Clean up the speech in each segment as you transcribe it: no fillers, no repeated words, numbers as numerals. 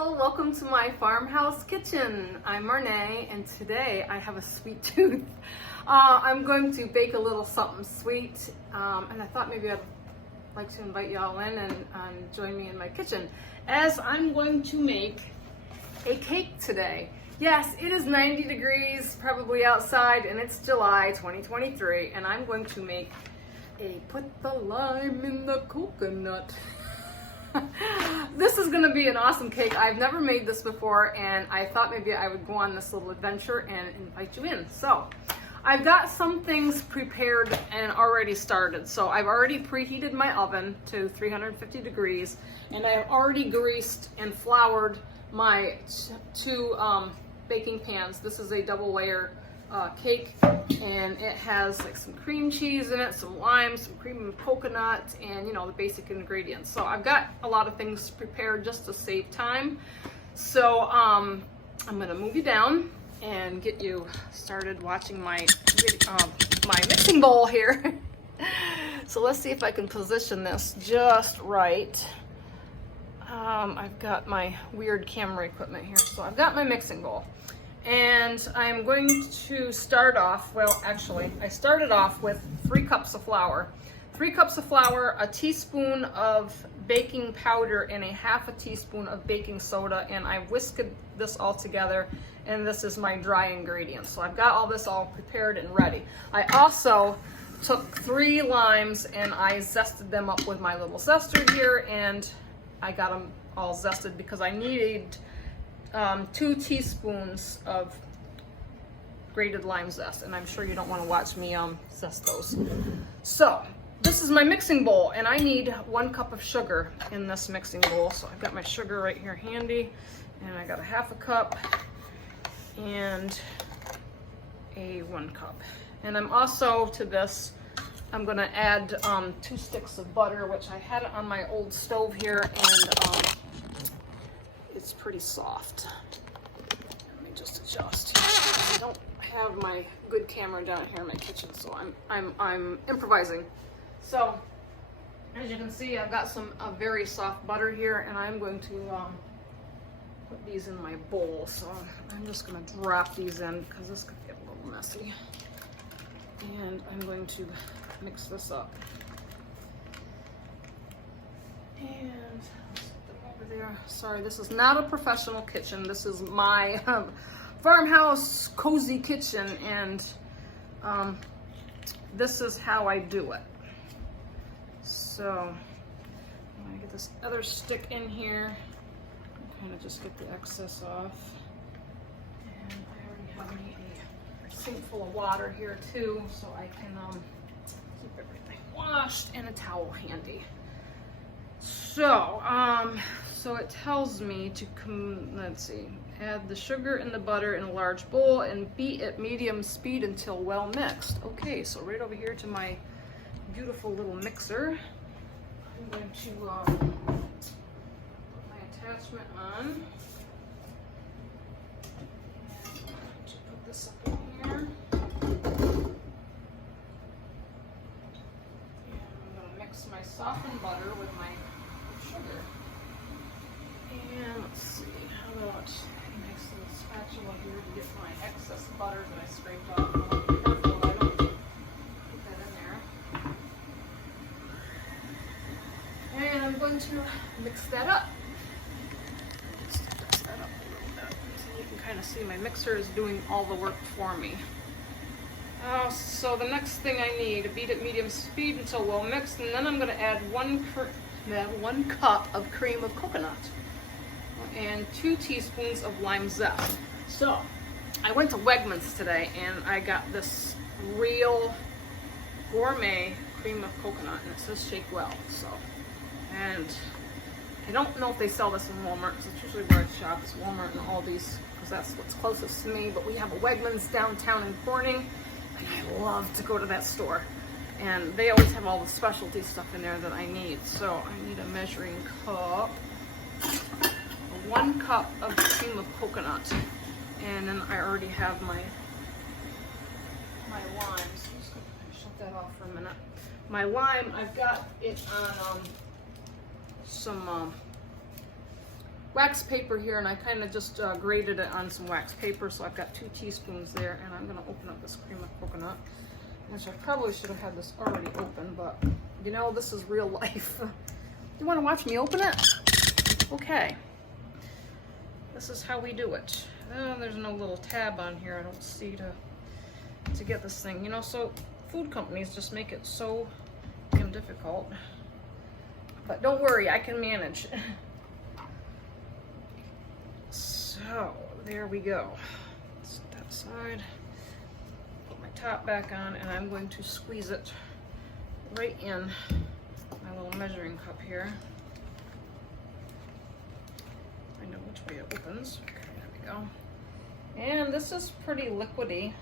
Hello, welcome to my farmhouse kitchen. I'm Marnay, and today I have a sweet tooth. I'm going to bake a little something sweet, and I thought maybe I'd like to invite y'all in and join me in my kitchen, as I'm going to make a cake today. Yes, it is 90 degrees probably outside, and it's July 2023, and I'm going to make a put the lime in the coconut. This is gonna be an awesome cake. I've never made this before, and I thought maybe I would go on this little adventure and invite you in. So I've got some things prepared and already started. So I've already preheated my oven to 350 degrees, and I have already greased and floured my two baking pans. This is a double layer cake, and it has like some cream cheese in it, some lime, some cream of coconut, and you know, the basic ingredients. So I've got a lot of things prepared just to save time. So I'm gonna move you down and get you started watching my my mixing bowl here. So let's see if I can position this just right. I've got my weird camera equipment here. So I've got my mixing bowl. And I'm going to start off, well, actually, I started off with 3 cups of flour. 3 cups of flour, a teaspoon of baking powder, and a ½ teaspoon of baking soda, and I whisked this all together, and this is my dry ingredients. So I've got all this all prepared and ready. I also took 3 limes, and I zested them up with my little zester here, and I got them all zested because I needed 2 teaspoons of grated lime zest, and I'm sure you don't want to watch me zest those. So this is my mixing bowl, and I need 1 cup of sugar in this mixing bowl. So I've got my sugar right here handy, and I got a ½ cup and a 1 cup. And I'm also, to this, I'm gonna add 2 sticks of butter, which I had on my old stove here, and it's pretty soft. Let me just adjust. I don't have my good camera down here in my kitchen, so I'm improvising. So as you can see, I've got a very soft butter here, and I'm going to put these in my bowl. So I'm just gonna drop these in because this could get a little messy. And I'm going to mix this up. And there. Sorry, this is not a professional kitchen. This is my farmhouse cozy kitchen, and this is how I do it. So I'm gonna get this other stick in here and kind of just get the excess off. And I already have me a sink full of water here too, so I can keep everything washed, and a towel handy. So, so it tells me to let's see, add the sugar and the butter in a large bowl and beat at medium speed until well mixed. Okay, so right over here to my beautiful little mixer, I'm going to put my attachment on. And put this up in here. And I'm going to mix my softened butter with my sugar. And let's see, how about a nice little spatula here to get my excess butter that I scraped off. I want to be careful I don't put that in there. And I'm going to mix that up. Just mix that up a little bit so you can kind of see my mixer is doing all the work for me. So the next thing I need, to beat at medium speed until well mixed, and then I'm going to add 1 cup of cream of coconut and 2 teaspoons of lime zest. So I went to Wegmans today, and I got this real gourmet cream of coconut, and it says shake well. So, and I don't know if they sell this in Walmart, because it's usually where I shop, is Walmart and Aldi's, because that's what's closest to me. But we have a Wegmans downtown in Corning, and I love to go to that store. And they always have all the specialty stuff in there that I need. So I need a measuring cup, 1 cup of cream of coconut, and then I already have my lime. So I'm just gonna shut that off for a minute. My lime, I've got it on some wax paper here, and I kind of just grated it on some wax paper, so I've got 2 teaspoons there, and I'm going to open up this cream of coconut, which I probably should have had this already open, but you know, this is real life. You want to watch me open it? Okay. This is how we do it. Oh, there's no little tab on here I don't see to get this thing. You know, so food companies just make it so damn difficult. But don't worry, I can manage. So, there we go. Step aside. Put my top back on, and I'm going to squeeze it right in my little measuring cup here. I know which way it opens. Okay, there we go. And this is pretty liquidy.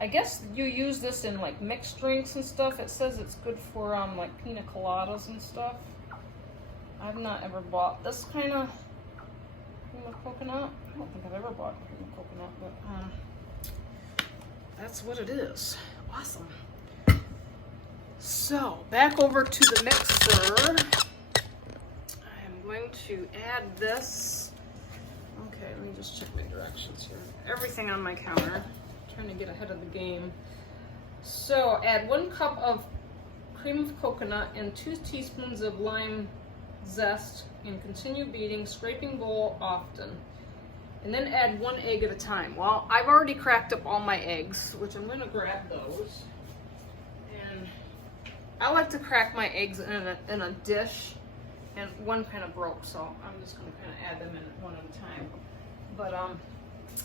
I guess you use this in like mixed drinks and stuff. It says it's good for like pina coladas and stuff. I've not ever bought this kind of cream of coconut. I don't think I've ever bought cream of coconut, but that's what it is. Awesome. So back over to the mixer. I'm going to add this. Okay, let me just check my directions here. Everything on my counter. Trying to get ahead of the game. So add 1 cup of cream of coconut and 2 teaspoons of lime zest, and continue beating, scraping bowl often. And then add 1 egg at a time. Well, I've already cracked up all my eggs, which I'm gonna grab those. And I like to crack my eggs in a dish, and one kind of broke, so I'm just gonna kind of add them in one at a time. But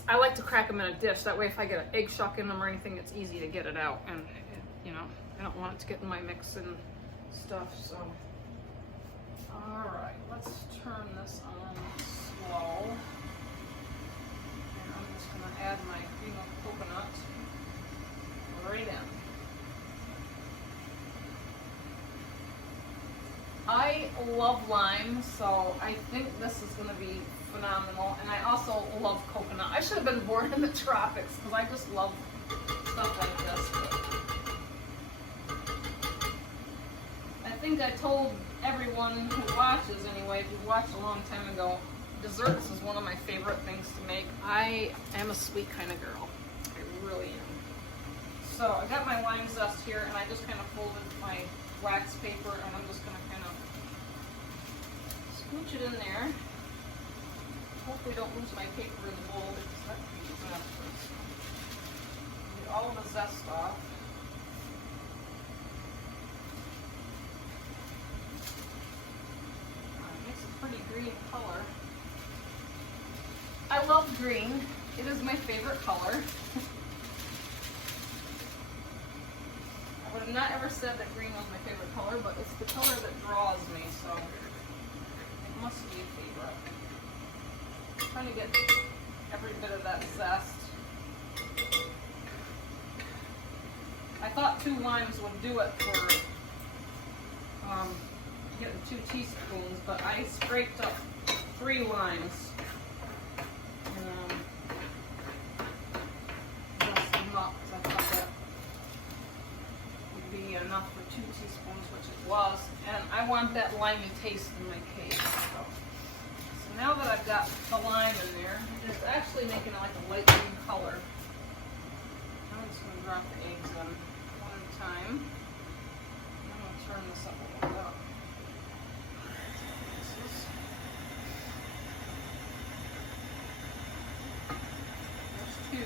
I like to crack them in a dish. That way, if I get an egg shock in them or anything, it's easy to get it out. And you know, I don't want it to get in my mix and stuff. So, all right, let's turn this on slow. And I'm just gonna add my cream of coconut right in. I love lime, so I think this is going to be phenomenal. And I also love coconut. I should have been born in the tropics because I just love stuff like this. But I think I told everyone who watches, anyway, if you watched a long time ago, desserts is one of my favorite things to make. I am a sweet kind of girl. I really am. So I got my lime zest here, and I just kind of folded my wax paper, and I'm just going to kind of scooch it in there. Hopefully don't lose my paper in the bowl because that would be disastrous. Get all the zest off. It makes a pretty green color. I love green. It is my favorite color. I would have not ever said that green was my favorite color, but it's the color that draws me, so it must be a favorite. I'm trying to get every bit of that zest. I thought 2 limes would do it for getting 2 teaspoons, but I scraped up 3 limes. And zest them up because I thought that be enough for 2 teaspoons, which it was, and I want that limey taste in my cake. So now that I've got the lime in there, it's actually making it like a light green color. Now I'm just going to drop the eggs in one at a time. I'm going to turn this up a little bit. There's 2.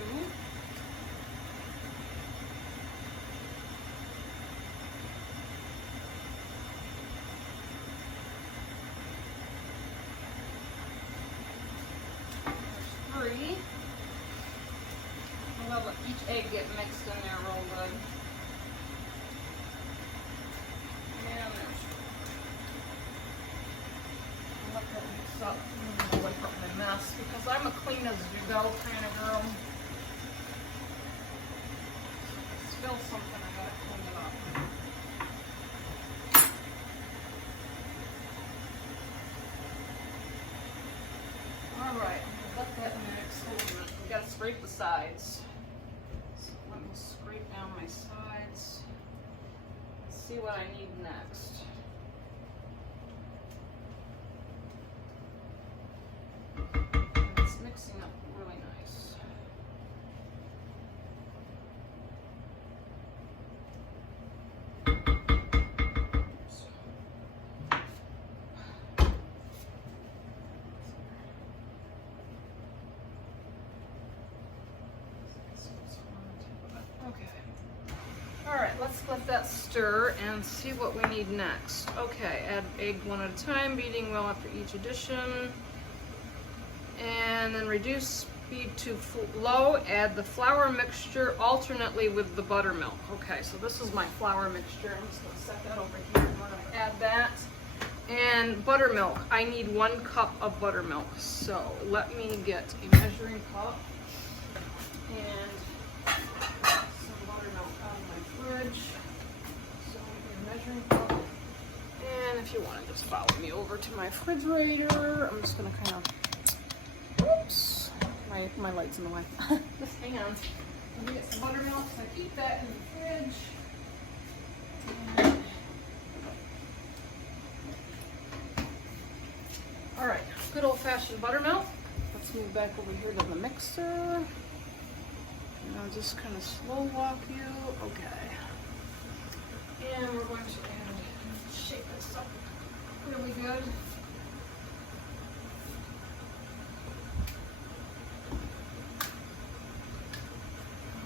We'll let each egg get mixed in there real good. And there's. Let that mix up. I'm going to wipe up my mess because I'm a clean as you go kind of girl. If I spill something, I gotta clean it up. Alright, let that mix a little bit. We gotta scrape the sides. So let me scrape down my sides. Let's see what I need next. let's let that stir and see what we need next. Okay, add egg one at a time, beating well after each addition. And then reduce speed to low, add the flour mixture alternately with the buttermilk. Okay, so this is my flour mixture. I'm just gonna set that over here and we're gonna add that. And buttermilk, I need 1 cup of buttermilk. So let me get a measuring cup and some buttermilk out of my fridge. So a measuring cup. And if you want to just follow me over to my refrigerator, I'm just gonna kind of, oops, my light's in the way. Just hang on. Let me get some buttermilk so I keep that in the fridge. And all right, good old-fashioned buttermilk. Let's move back over here to the mixer. And I'll just kind of slow walk you. Okay. And we're going to shake this up really good.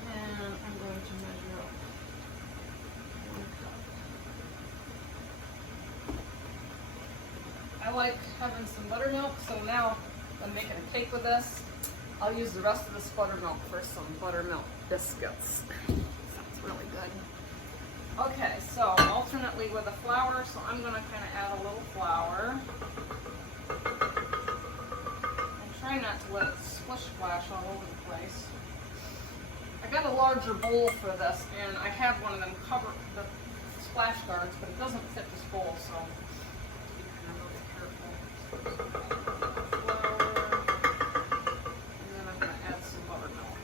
And I'm going to measure up 1 cup. I like having some buttermilk, so now I'm making a cake with this. I'll use the rest of this buttermilk for some buttermilk biscuits. Sounds really good. Okay, so alternately with the flour, so I'm gonna kind of add a little flour. And try not to let it splish splash all over the place. I got a larger bowl for this, and I have one of them cover the splash guards, but it doesn't fit this bowl, so be kind of really careful. Flour, and then I'm gonna add some buttermilk.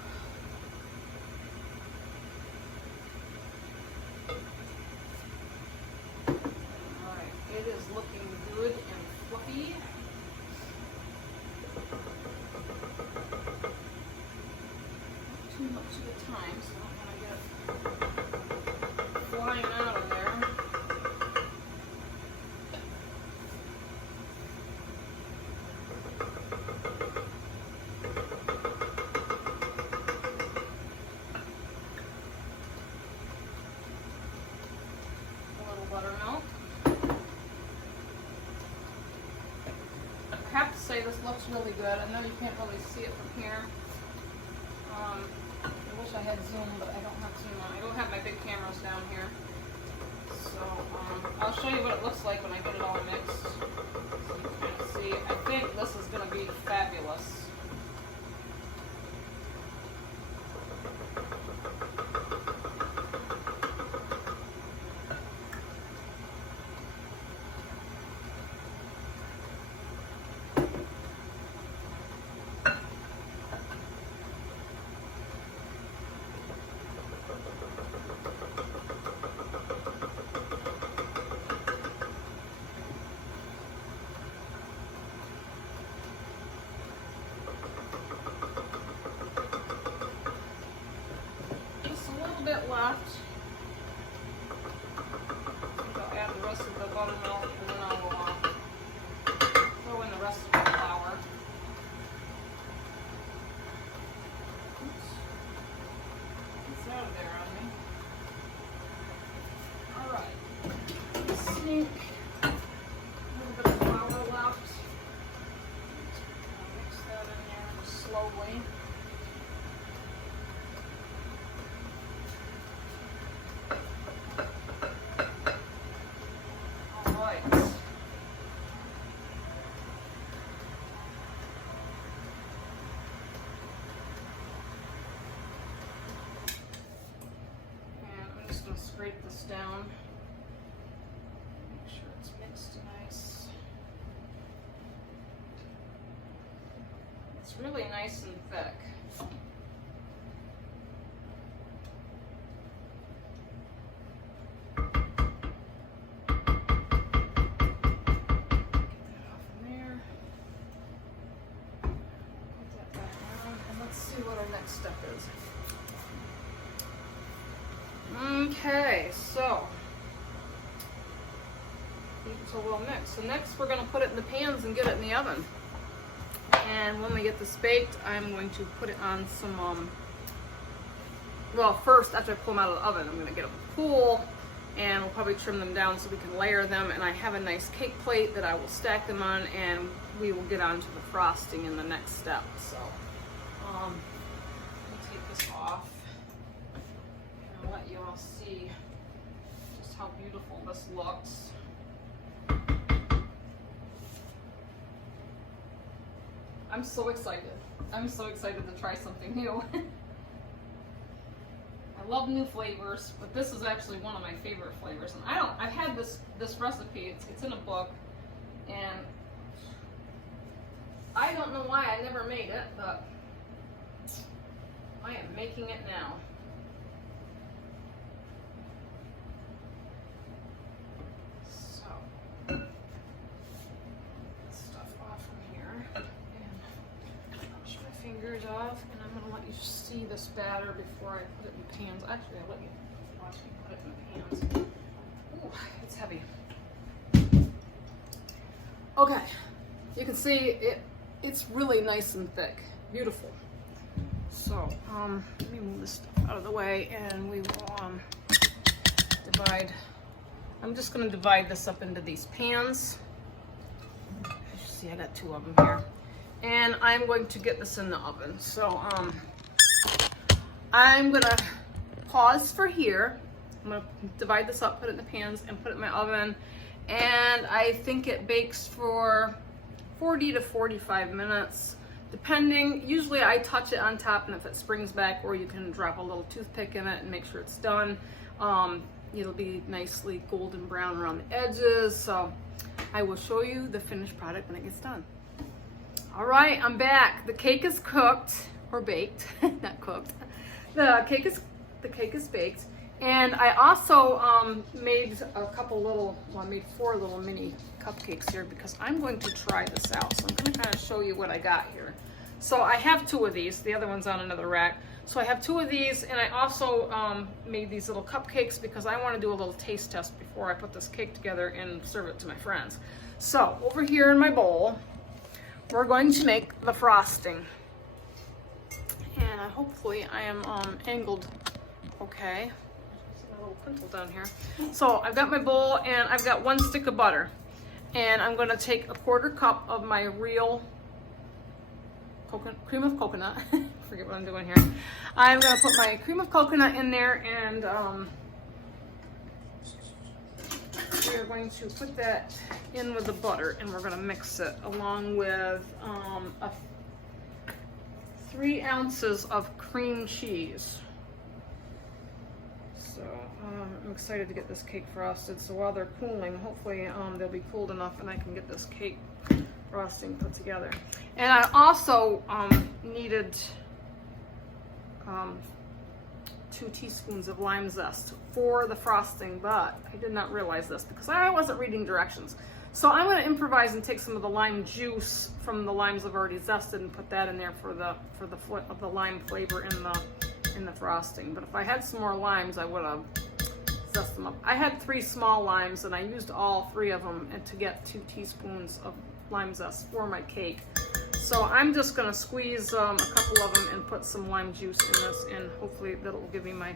All right, it is looking good and fluffy. Too much at a time, so I don't want to get flying out of there. A little buttermilk. I have to say this looks really good. I know you can't really see it from here. I wish I had Zoom, but I don't have Zoom on. I don't have my big cameras down here. So I'll show you what it looks like when I get it all mixed. So you can kind of see. I think this is going to be fabulous. Bit left. I'll add the rest of the buttermilk and then I'll throw in the rest of the flour. Oops. It's out of there on me. Alright. Sneak. A little bit of flour left. Mix that in there slowly. Scrape this down. Make sure it's mixed nice. It's really nice and thick. Get that off from there. Put that back down, and let's see what our next step is. Okay, so it's well mixed. So next we're going to put it in the pans and get it in the oven. And when we get this baked, I'm going to put it on some well, first after I pull them out of the oven, I'm gonna get them cool, and we'll probably trim them down so we can layer them. And I have a nice cake plate that I will stack them on, and we will get on to the frosting in the next step. So, let me take this off, and I'll let you all see just how beautiful this looks. I'm so excited. I'm so excited to try something new. I love new flavors, but this is actually one of my favorite flavors. And I've had this recipe, it's in a book, and I don't know why I never made it, but I am making it now. So, stuff off from here, and wash my fingers off, and I'm gonna let you see this batter before I put it in pans. Actually, I'll let you watch me put it in pans. Ooh, it's heavy. Okay, you can see it's really nice and thick, beautiful. So, let me move this stuff out of the way, and we will divide. I'm just going to divide this up into these pans. As you see, I got 2 of them here, and I'm going to get this in the oven. So, I'm going to pause for here. I'm going to divide this up, put it in the pans, and put it in my oven. And I think it bakes for 40 to 45 minutes, depending. Usually I touch it on top, and if it springs back, or you can drop a little toothpick in it and make sure it's done. It'll be nicely golden brown around the edges. So I will show you the finished product when it gets done. All right, I'm back. The cake is cooked, or baked, not cooked. The cake is baked. And I also made a couple little, well, I made 4 little mini cupcakes here because I'm going to try this out. So I'm going to kind of show you what I got here. So I have 2 of these. The other one's on another rack. So I have 2 of these, and I also made these little cupcakes because I want to do a little taste test before I put this cake together and serve it to my friends. So over here in my bowl, we're going to make the frosting. And hopefully I am angled okay. A little pimple down here. So I've got my bowl, and I've got 1 stick of butter, and I'm going to take a 1/4 cup of my real cream of coconut. Forget what I'm doing here. I'm going to put my cream of coconut in there, and we are going to put that in with the butter, and we're going to mix it along with 3 ounces of cream cheese. So I'm excited to get this cake frosted. So while they're cooling, hopefully they'll be cooled enough and I can get this cake frosting put together. And I also needed 2 teaspoons of lime zest for the frosting, but I did not realize this because I wasn't reading directions. So I'm going to improvise and take some of the lime juice from the limes I've already zested and put that in there for the lime flavor in the frosting. But if I had some more limes, I would have zested them up. I had 3 small limes, and I used all 3 of them to get 2 teaspoons of lime zest for my cake. So I'm just going to squeeze a couple of them and put some lime juice in this, and hopefully that will give me my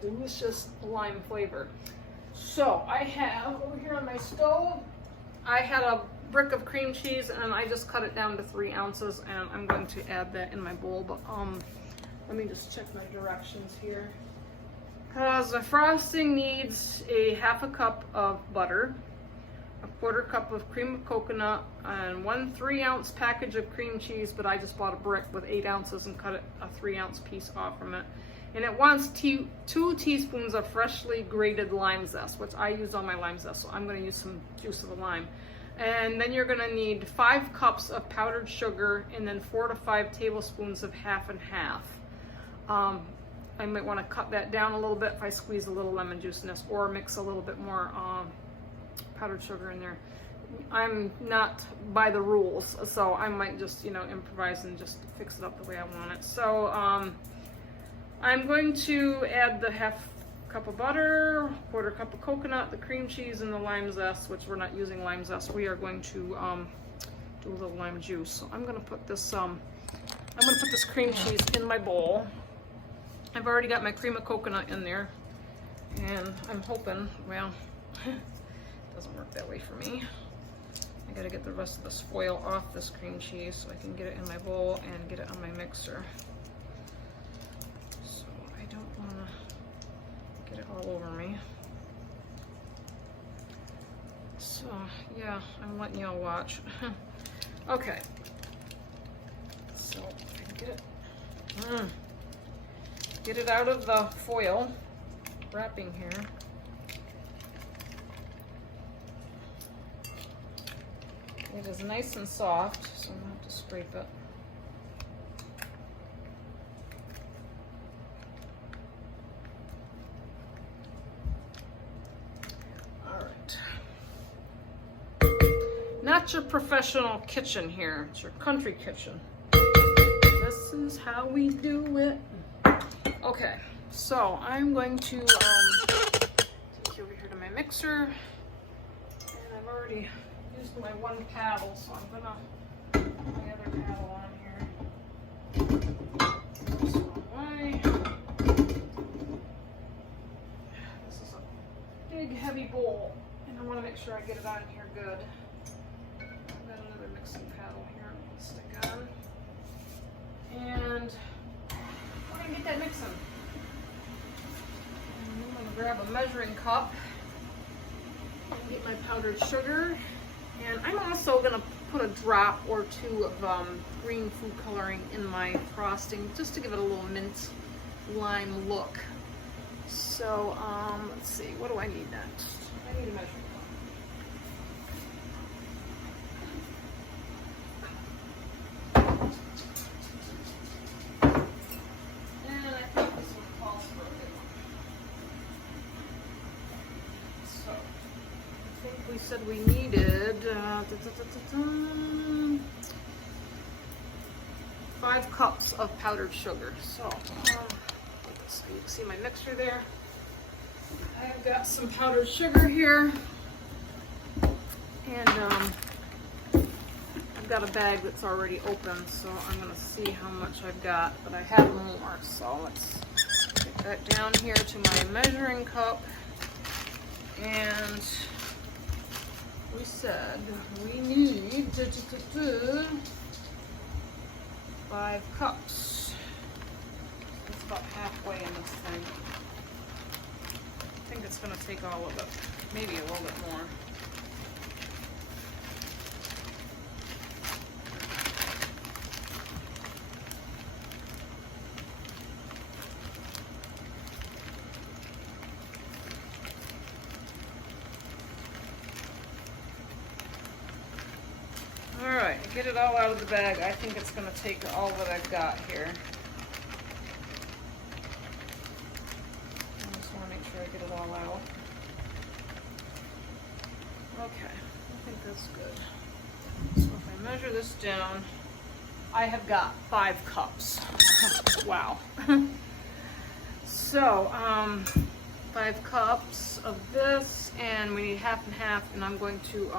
delicious lime flavor. So I have over here on my stove, I had a brick of cream cheese, and I just cut it down to 3 ounces, and I'm going to add that in my bowl. But let me just check my directions here. Because the frosting needs a 1/2 cup of butter, a 1/4 cup of cream of coconut, and 1 3-ounce package of cream cheese, but I just bought a brick with 8 ounces and cut a 3-ounce piece off from it. And it wants 2 teaspoons of freshly grated lime zest, which I use on my lime zest, so I'm going to use some juice of the lime. And then you're going to need 5 cups of powdered sugar, and then 4 to 5 tablespoons of half and half. I might want to cut that down a little bit if I squeeze a little lemon juice in this, or mix a little bit more powdered sugar in there. I'm not by the rules, so I might just, improvise and just fix it up the way I want it. So I'm going to add the 1/2 cup of butter, 1/4 cup of coconut, the cream cheese, and the lime zest, which we're not using lime zest. We are going to do a little lime juice. So I'm going to put this cream cheese in my bowl. I've already got my cream of coconut in there, and I'm hoping, well, it doesn't work that way for me. I gotta get the rest of this foil off this cream cheese so I can get it in my bowl and get it on my mixer. So I don't wanna get it all over me. So yeah, I'm letting y'all watch. Okay. So I can get it. Get it out of the foil wrapping here. It is nice and soft, so I'm gonna have to scrape it. All right. Not your professional kitchen here, it's your country kitchen. This is how we do it. Okay, so I'm going to take you over here to my mixer, and I've already used my one paddle, so I'm gonna put my other paddle on here. This one away. This is a big, heavy bowl, and I want to make sure I get it on here good. I've got another mixing paddle here I'm gonna stick on, and we're gonna get that mixing. And I'm gonna grab a measuring cup and get my powdered sugar. And I'm also gonna put a drop or two of green food coloring in my frosting just to give it a little mint lime look. So let's see, what do I need next? I need a measuring cup. And I think this one calls for a big one. So I think we said we needed 5 cups of powdered sugar. So you can see my mixer there. I've got some powdered sugar here, and I've got a bag that's already open, so I'm gonna see how much I've got, but I have more. So let's get that down here to my measuring cup, and we said we need 5 cups. That's about halfway in this thing. I think it's going to take all of it, maybe a little bit more. Alright, get it all out of the bag. I think it's going to take all that I've got here. I just want to make sure I get it all out. Okay, I think that's good. So if I measure this down, I have got 5 cups. Wow. So, 5 cups of this, and we need half and half, and I'm going to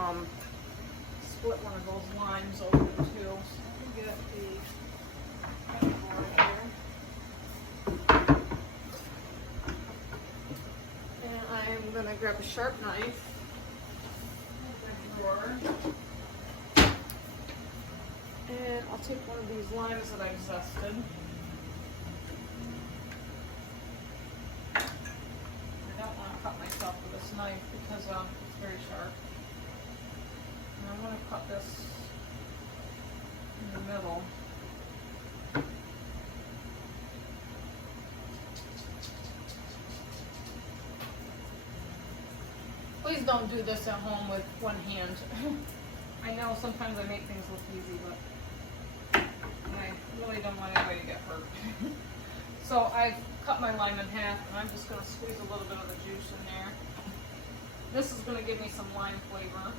split one of those limes over the two. So I can get the board here. And I'm going to grab a sharp knife. And I'll take one of these limes that I've zested. I don't want to cut myself with this knife because it's very sharp. And I'm going to cut this in the middle. Please don't do this at home with one hand. I know sometimes I make things look easy, but I really don't want anybody to get hurt. So I've cut my lime in half, and I'm just going to squeeze a little bit of the juice in there. This is going to give me some lime flavor.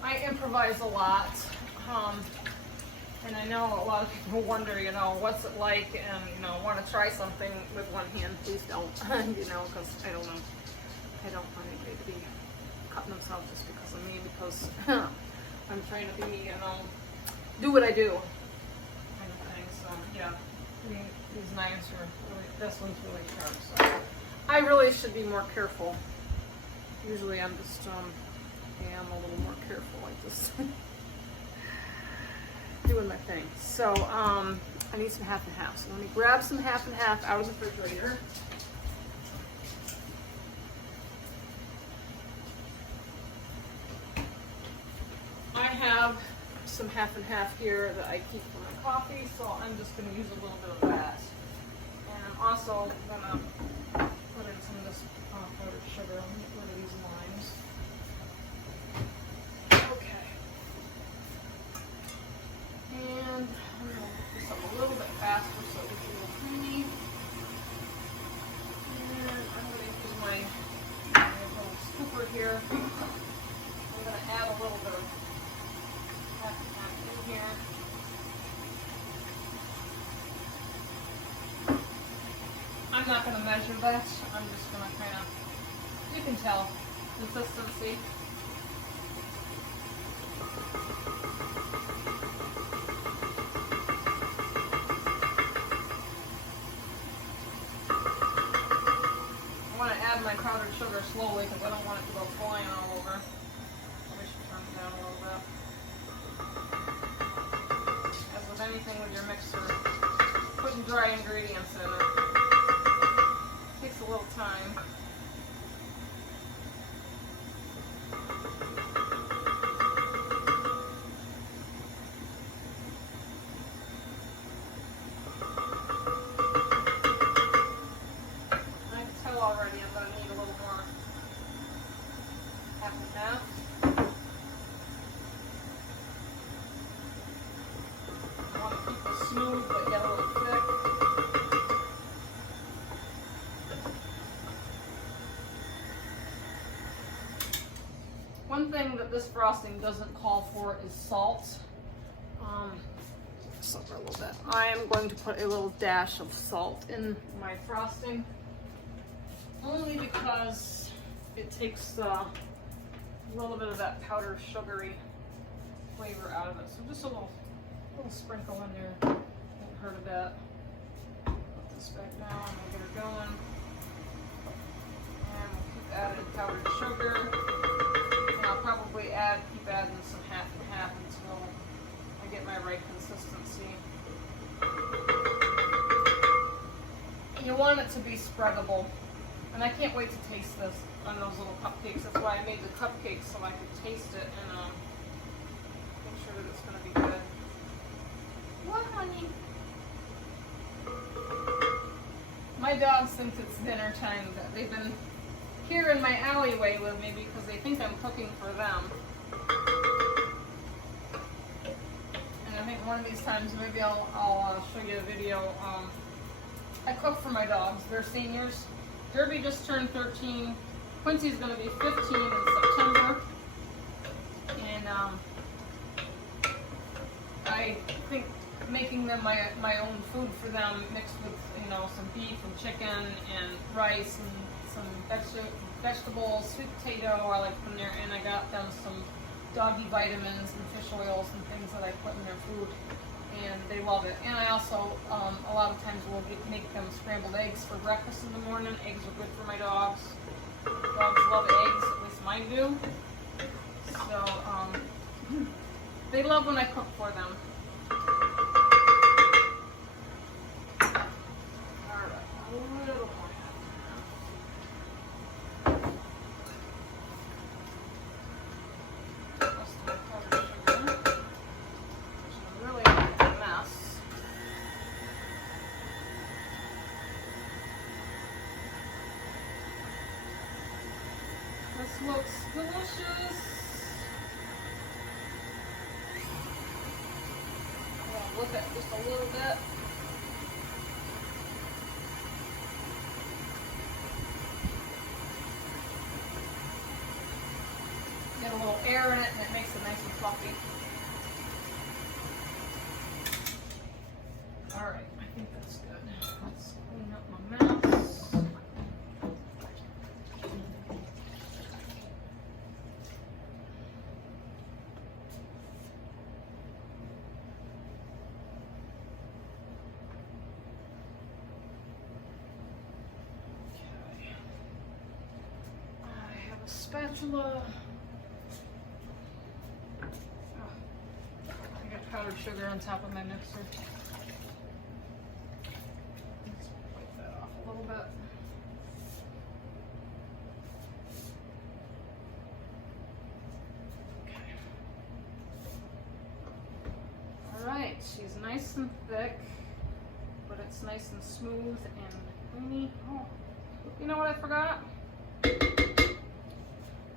I improvise a lot. And I know a lot of people wonder, you know, what's it like, and, you know, want to try something with one hand. Please don't, you know, because I don't know. I don't want anybody to be cutting themselves just because of me, because I'm trying to be, you know, do what I do kind of thing. So, yeah, these knives are really, this one's really sharp. So I really should be more careful. Usually I'm just, yeah, I'm a little more careful like this. Doing my thing. So I need some half and half. So let me grab some half and half out of the refrigerator. I have some half and half here that I keep for my coffee, so I'm just going to use a little bit of that. And I'm also going to put in some of this powdered sugar. Let me get rid of these limes. And I'm going to whip this up a little bit faster so it gets a little creamy. And I'm going to use my little scooper here. I'm going to add a little bit of half and half in here. I'm not going to measure that. I'm just going to kind of, you can tell, consistency. My powdered sugar slowly because I don't want it to go flying all over. Probably should turn it down a little bit. As with anything with your mixer, putting dry ingredients in it takes a little time. Smooth, but yet a little thick. One thing that this frosting doesn't call for is salt. Salt a little bit. I am going to put a little dash of salt in my frosting, only because it takes a little bit of that powdered sugary flavor out of it. So just a little sprinkle in there. Won't hurt a bit. Put this back down. I'm gonna get her going. And we'll keep adding powdered sugar. And I'll probably keep adding some half and half until I get my right consistency. You want it to be spreadable. And I can't wait to taste this on those little cupcakes. That's why I made the cupcakes, so I could taste it and make sure that it's gonna be good. What, honey? My dogs think it's dinner time. They've been here in my alleyway with me because they think I'm cooking for them. And I think one of these times maybe I'll show you a video. I cook for my dogs. They're seniors. Derby just turned 13. Quincy's going to be 15 in September. And I think making them my own food for them, mixed with, you know, some beef and chicken and rice and some vegetables, sweet potato I like put in there, and I got them some doggy vitamins and fish oils and things that I put in their food, and they love it. And I also a lot of times will make them scrambled eggs for breakfast in the morning. Eggs are good for my dogs. Dogs love eggs, at least mine do. So they love when I cook for them. This looks delicious. I'm going to whip it just a little bit. Get a little air in it and it makes it nice and fluffy. All right, I think that's good. Let's clean up my mess. Okay. I have a spatula. I got powdered sugar on top of my mixer. Let's wipe that off a little bit. Okay. All right, she's nice and thick, but it's nice and smooth and creamy. Oh, you know what I forgot?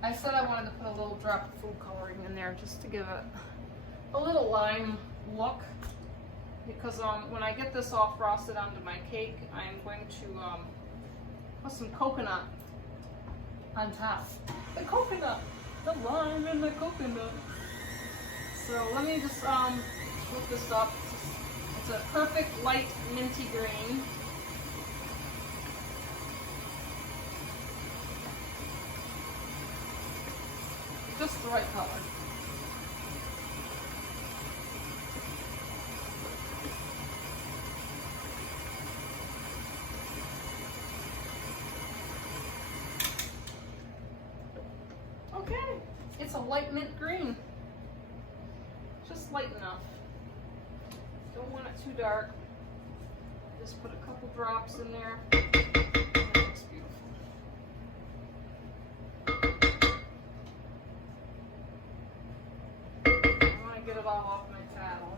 I said I wanted to put a little drop of food coloring in there just to give it a little lime look, because when I get this all frosted onto my cake, I'm going to put some coconut on top. The coconut, the lime and the coconut. So let me just look this up. It's a perfect light minty green. Just the right color. Okay, it's a light mint green. Just light enough. Don't want it too dark. Just put a couple drops in there. That looks beautiful. I want to get it all off my paddle.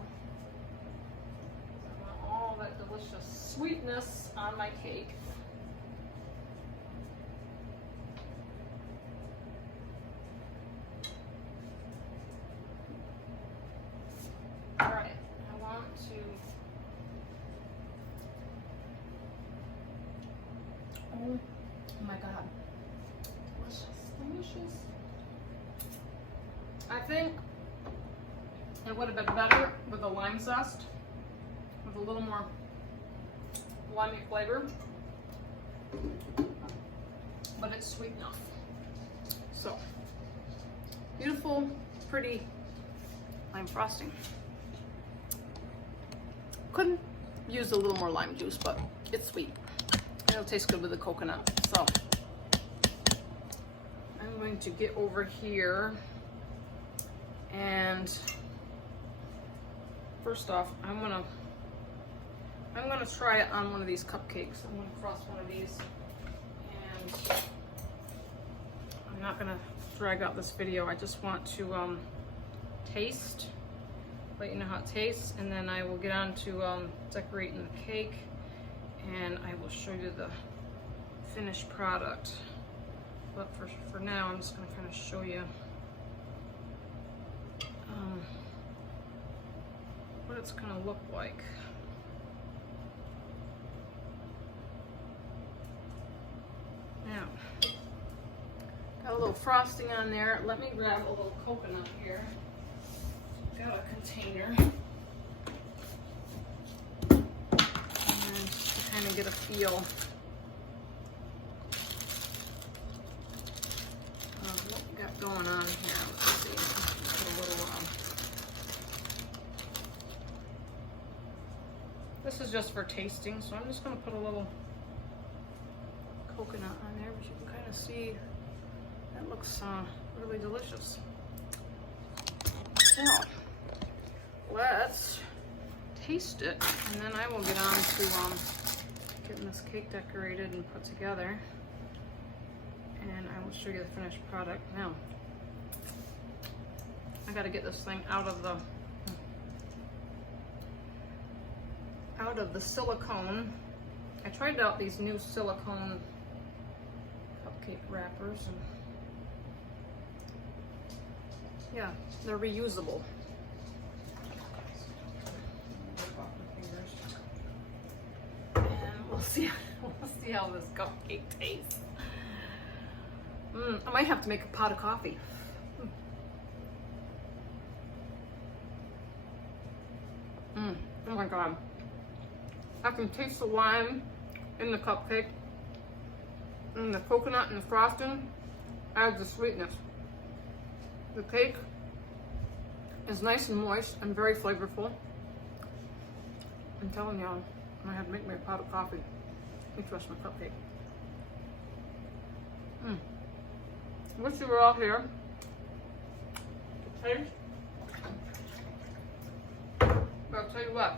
I want all that delicious sweetness on my cake. Alright, I want to oh my god. Delicious, delicious. I think it would have been better with a lime zest, with a little more limey flavor, but it's sweet enough. So, beautiful, pretty lime frosting. Couldn't use a little more lime juice, but it's sweet. And it'll taste good with the coconut. So, I'm going to get over here and first off, I'm gonna try it on one of these cupcakes. I'm gonna frost one of these, and I'm not gonna drag out this video. I just want to taste, let you know how it tastes, and then I will get on to decorating the cake, and I will show you the finished product. But for now, I'm just gonna kind of show you what it's gonna look like. Now, got a little frosting on there. Let me grab a little coconut here. Got a container. And just to kind of get a feel of what we got going on here. Let's see. Put a little, this is just for tasting, so I'm just going to put a little coconut on there, but you can kind of see that looks really delicious. So let's taste it, and then I will get on to getting this cake decorated and put together, and I will show you the finished product. Now I got to get this thing out of the silicone. I tried out these new silicone cupcake wrappers, and yeah, they're reusable. And we'll see how this cupcake tastes. I might have to make a pot of coffee. Oh my god. I can taste the lime in the cupcake, and the coconut and the frosting adds the sweetness. The cake is nice and moist and very flavorful. I'm telling y'all, I might have to make me a pot of coffee. Let me trust my cupcake. Wish you were all here. Okay. But I'll tell you what.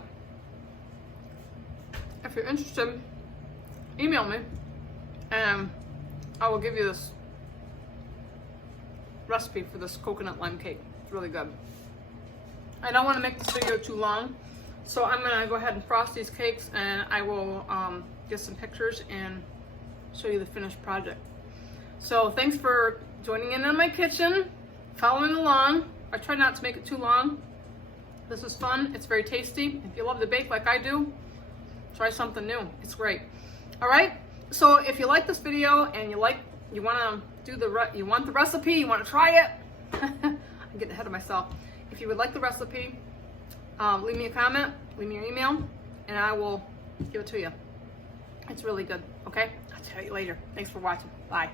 If you're interested, email me and I will give you this recipe for this coconut lime cake. It's really good. I don't want to make this video too long, so I'm going to go ahead and frost these cakes, and I will get some pictures and show you the finished project. So thanks for joining in on my kitchen, following along. I try not to make it too long. This is fun. It's very tasty. If you love to bake like I do, try something new. It's great. All right. So if you like this video and you want the recipe, you want to try it. I'm getting ahead of myself. If you would like the recipe, leave me a comment, leave me your email, and I will give it to you. It's really good. Okay. I'll tell you later. Thanks for watching. Bye.